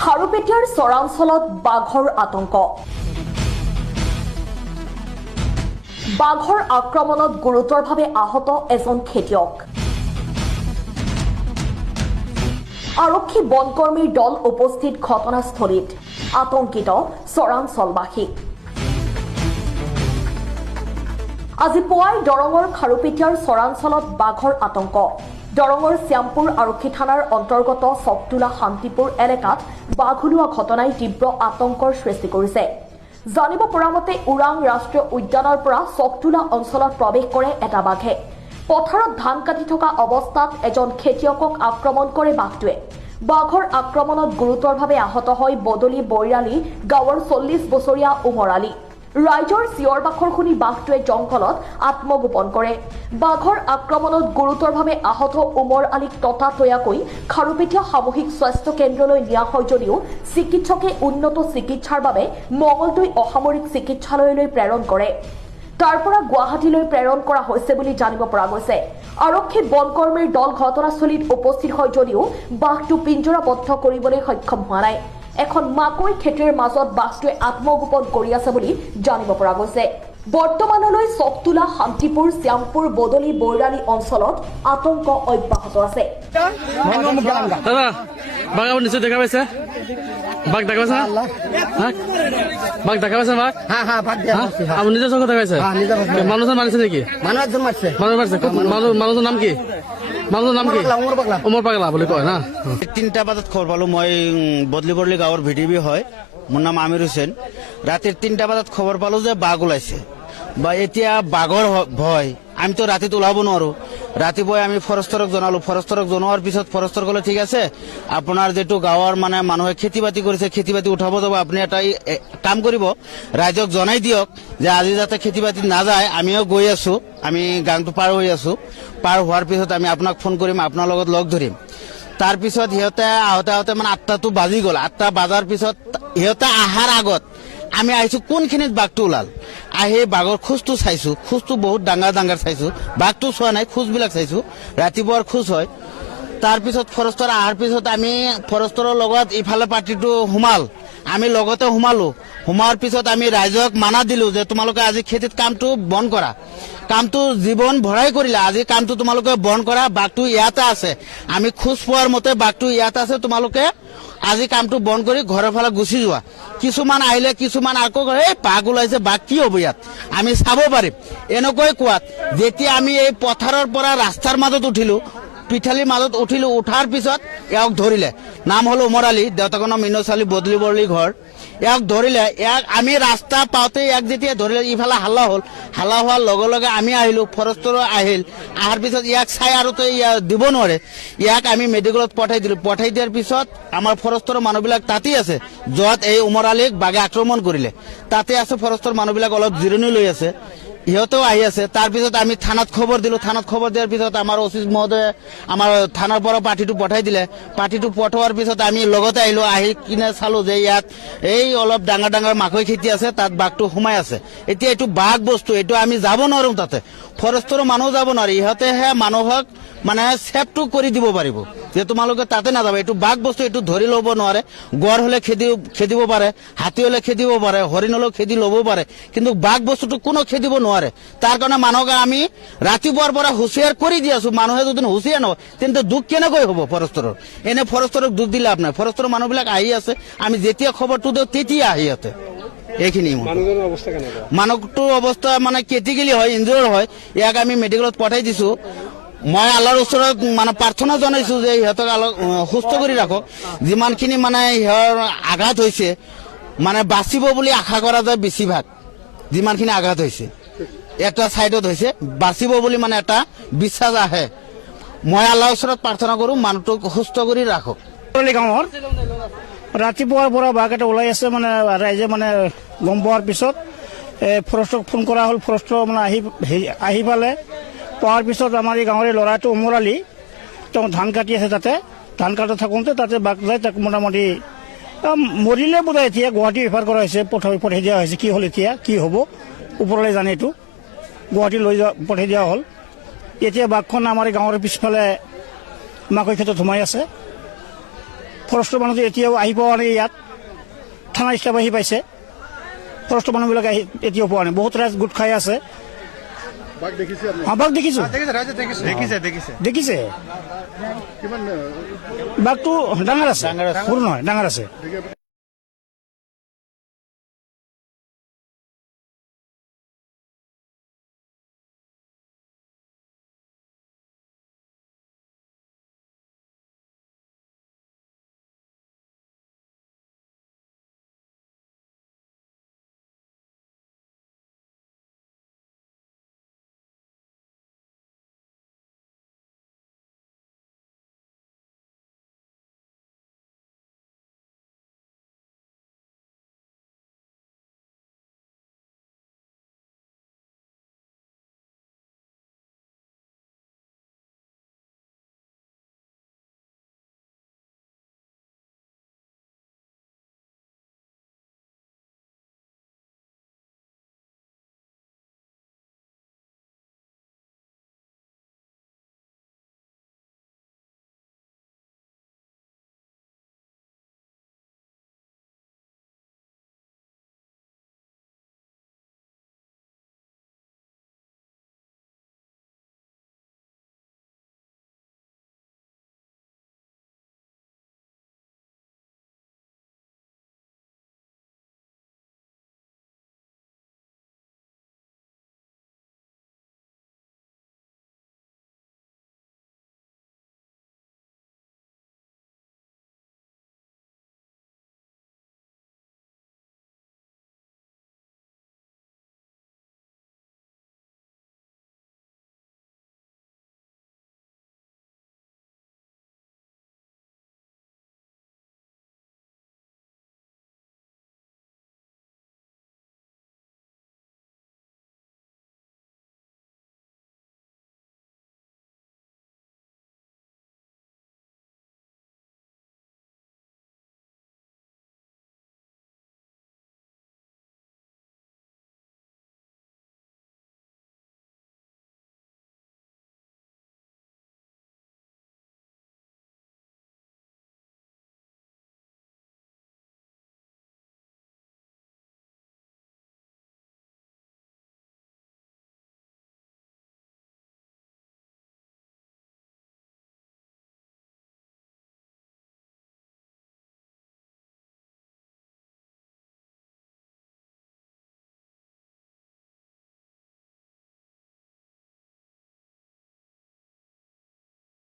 খাৰুপেটীয়াৰ চৰাঞ্চলত বাঘৰ আতংক। বাঘৰ আক্ৰমণত গুৰুতৰভাৱে আহত এজন খেতিয়ক। আৰক্ষী বনকৰ্মীৰ দল উপস্থিত ঘটনাস্থলীত, আতংকিত চৰাঞ্চলবাসী। আজি পুৱাই দৰঙৰ খাৰুপেটীয়াৰ চৰাঞ্চলত বাঘৰ আতংক। দৰঙৰ শ্যামপুৰ আৰক্ষী থানাৰ অন্তৰ্গত চকটোলা শান্তিপুৰ এলেকাত বাঘ ওলোৱা ঘটনাই তীব্ৰ আতংকৰ সৃষ্টি কৰিছে। জানিব পৰা মতে ওৰাং ৰাষ্ট্ৰীয় উদ্যানৰ পৰা চকটোলা অঞ্চলত প্ৰৱেশ কৰে এটা বাঘে। পথাৰত ধান কাটি থকা অৱস্থাত এজন খেতিয়কক আক্ৰমণ কৰে বাঘটোৱে। বাঘৰ আক্ৰমণত গুৰুতৰভাৱে আহত হয় বদলি বৈৰালী গাঁৱৰ 40 বছৰীয়া উমৰ আলী। ৰাইজৰ চিঞৰ বাখৰ শুনি বাঘটোৱে জংঘলত আত্মগোপন কৰে। বাঘৰ আক্ৰমণত গুৰুতৰভাৱে আহত উমৰ আলীক ততাতৈয়াকৈ খাৰুপেটীয়া সামূহিক স্বাস্থ্য কেন্দ্ৰলৈ নিয়া হয় যদিও চিকিৎসকে উন্নত চিকিৎসাৰ বাবে মঙলদৈ অসামৰিক চিকিৎসালয়লৈ প্ৰেৰণ কৰে। তাৰ পৰা গুৱাহাটীলৈ প্ৰেৰণ কৰা হৈছে বুলি জানিব পৰা গৈছে। আৰক্ষী বনকৰ্মীৰ দল ঘটনাস্থলীত উপস্থিত হয় যদিও বাঘটো পিঞ্জৰাবদ্ধ কৰিবলৈ সক্ষম হোৱা নাই। এখন মাকৈ খেতিৰ মাজত বাঘটোৱে আত্মগোপন কৰি আছে বুলি জানিব পৰা গৈছে। বৰ্তমানলৈ চকটোলা শান্তিপুৰ শ্যামপুৰ বদলি বৈৰালী অঞ্চলত আতংক অব্যাহত আছে। বাঘ নিশ্চয় দেখা পাইছে? বাঘ দেখা পাইছে? বাঘ দেখা পাইছে? বাঘ আপনি নিজের চোখে দেখা পাইছে? মানুষ মারিছে নাকি? মানুষ মারছে। মানুষের নাম কি? মানুহৰ নাম কি? উমৰ পাগলা বুলি কয় না। 3টা বজাত খবৰ পালো। মই বদলি বৰলি গাঁৱৰ ভিডিবি হয়, মোৰ নাম আমিৰ হুছেইন। ৰাতিৰ 3টা বজাত খবৰ পালো যে বাঘ ওলাইছে বা এতিয়া বাঘৰ ভয়। আমিতো ৰাতিত ওলাব নোৱাৰো। ৰাতিপুৱাই আমি ফৰেষ্টৰক জনালো। ফৰেষ্টৰক জনোৱাৰ পিছত ফৰেষ্টৰ ক'লে ঠিক আছে, আপোনাৰ যিটো গাঁৱৰ মানে মানুহে খেতি বাতি কৰিছে, খেতি বাতি উঠাব যাব, আপুনি এটা কাম কৰিব, ৰাইজক জনাই দিয়ক যে আজি যাতে খেতি বাতি নাযায়। আমিও গৈ আছো, আমি গাংটো পাৰ হৈ আছো। পাৰ হোৱাৰ পিছত আমি আপোনাক ফোন কৰিম, আপোনাৰ লগত লগ ধৰিম। তাৰ পিছত সিহঁতে আহোঁতে মানে 8টাটো বাজি গ'ল। 8টা বাজাৰ পিছত সিহঁতে অহাৰ আগত আমি আহিছো কোনখিনিত বাঘটো ওলাল। আহি বাঘৰ খোজটো চাইছো, খোজটো বহুত ডাঙৰ ডাঙৰ চাইছো। বাঘটো চোৱা নাই, খোজবিলাক চাইছো, ৰাতিপুৱাৰ খোজ হয়। তাৰ পিছত ফৰেষ্টৰ অহাৰ পিছত আমি ফৰেষ্টৰৰ লগত ইফালে পাৰ্টিটো সোমাল, আমি লগতে সোমালো। সোমোৱাৰ পিছত আমি ৰাইজক মানা দিলো যে তোমালোকে আজি খেতিত কামটো বন্ধ কৰা। কামটো জীৱন ভৰাই কৰিলে, আজি কামটো তোমালোকে বন্ধ কৰা। বাঘটো ইয়াতে আছে, আমি খোজ পোৱাৰ মতে বাঘটো ইয়াতে আছে, তোমালোকে আজি কামটো বন্ধ কৰি ঘৰৰ ফালে গুচি যোৱা। কিছুমান আহিলে, কিছুমান আকৌ এই বাঘ ওলাইছে, বাঘ কি হ'ব ইয়াত, আমি চাব পাৰিম এনেকৈ কোৱাত যেতিয়া আমি এই পথাৰৰ পৰা ৰাস্তাৰ মাজত উঠিলো, পিঠালিৰ মাজত উঠিলো, উঠাৰ পিছত ইয়াক ধৰিলে। নাম হ'ল উমৰ আলী, দেউতাকৰ নাম মিনচ আলী, বদলি বৰলি ঘৰ। ইয়াক ধৰিলে। ইয়াক আমি ৰাস্তা পাওঁতে ইয়াক যেতিয়া ধৰিলে, ইফালে হাল্লা হ'ল। হাল্লা হোৱাৰ লগে লগে আমি আহিলো, ফৰেষ্টৰো আহিল। অহাৰ পিছত ইয়াক চাই আৰু তো ইয়াক দিব নোৱাৰে, ইয়াক আমি মেডিকেলত পঠাই দিলো। পঠাই দিয়াৰ পিছত আমাৰ ফৰেষ্টৰ মানুহবিলাক তাতেই আছে, য'ত এই উমৰ আলীক বাঘে আক্ৰমণ কৰিলে তাতে আছে। ফৰেষ্টৰ মানুহবিলাক অলপ জিৰণি লৈ আছে, সিহঁতেও আহি আছে। তাৰপিছত আমি থানাত খবৰ দিলো। থানাত খবৰ দিয়াৰ পিছত আমাৰ অচিত মহোদয়ে আমাৰ থানাৰ পৰা পাৰ্টিটো পঠাই দিলে। পাৰ্টিটো পঠোৱাৰ পিছত আমি লগতে আহিলো। আহি কিনে চালো যে ইয়াত এই অলপ ডাঙৰ ডাঙৰ মাকৈ খেতি আছে, তাত বাঘটো সোমাই আছে। এতিয়া এইটো বাঘ বস্তু, এইটো আমি যাব নোৱাৰো তাতে, ফৰেষ্টৰো মানুহ যাব নোৱাৰি। ইহঁতেহে মানুহক মানে ছেফটো কৰি দিব পাৰিব যে তোমালোকে তাতে নাযাব। এইটো বাঘ বস্তু, এইটো ধৰি ল'ব নোৱাৰে। গড় হলে খেদিব পাৰে, হাতী হলে খেদিব পাৰে, হৰিণ হলেও খেদি ল'ব পাৰে, কিন্তু বাঘ বস্তুটো কোনো খেদিব নোৱাৰে। তাৰ কাৰণে মানুহক আমি ৰাতিপুৱাৰ পৰা হুঁচিয়াৰ কৰি দি আছো। মানুহে যদি হুঁচিয়াৰ নহয় তেন্তে দুখ কেনেকৈ হ'ব ফৰেষ্টৰৰ? এনে ফৰেষ্টৰক দুখ দিলে লাভ নাই। ফৰেষ্টৰৰ মানুহবিলাক আহি আছে, আমি যেতিয়া খবৰটো দিওঁ তেতিয়া আহি আছে। এইখিনি মানুহটোৰ অৱস্থা মানে ক্ৰিটিকেলি হয়, ইনজৰ্ড হয়। ইয়াক আমি মেডিকেলত পঠাই দিছো। মই আল্লাহৰ ওচৰত মানে প্ৰাৰ্থনা জনাইছো যে সিহঁতক সুস্থ কৰি ৰাখক। যিমানখিনি মানে সিহঁৰ আঘাত হৈছে মানে বাচিব বুলি আশা কৰা যায়। বেছিভাগ যিমানখিনি আঘাত হৈছে এটা চাইডত হৈছে, বাচিব বুলি মানে এটা বিশ্বাস আহে। মই আল্লাহৰ ওচৰত প্ৰাৰ্থনা কৰো মানুহটোক সুস্থ কৰি ৰাখক। গাঁৱৰ ৰাতিপুৱাৰ পৰা বাঘ এটা ওলাই আছে, মানে ৰাইজে মানে গম পোৱাৰ পিছত ফৰেষ্টক ফোন কৰা হ'ল। ফৰেষ্ট মানে আহি পালে। পোৱাৰ পিছত আমাৰ এই গাঁৱৰে ল'ৰাটো উমৰ আলী, তেওঁ ধান কাটি আছে। তাতে ধান কাটি থাকোঁতে তাতে বাঘ যায়, তাক মোটামুটি মৰিলে বোধহয়। এতিয়া গুৱাহাটী ৰেফাৰ কৰা হৈছে, পঠাই দিয়া হৈছে। কি হ'ল এতিয়া, কি হ'ব ওপৰলৈ জানে, এইটো গুৱাহাটী পঠাই দিয়া হ'ল। এতিয়া বাঘখন আমাৰ গাঁৱৰ পিছফালে মাকৈ খেতত সোমাই আছে। ফৰেষ্টৰ মানুহটো এতিয়াও আহি পোৱা নাই ইয়াত থানা ষ্টাফ আহি পাইছে ফৰেষ্টৰ মানুহবিলাক আহি এতিয়াও পোৱা নাই বহুত ৰাইজ গোট খাই আছে বাঘ দেখিছো দেখিছে বাঘটো ডাঙৰ আছে সৰু নহয় ডাঙৰ আছে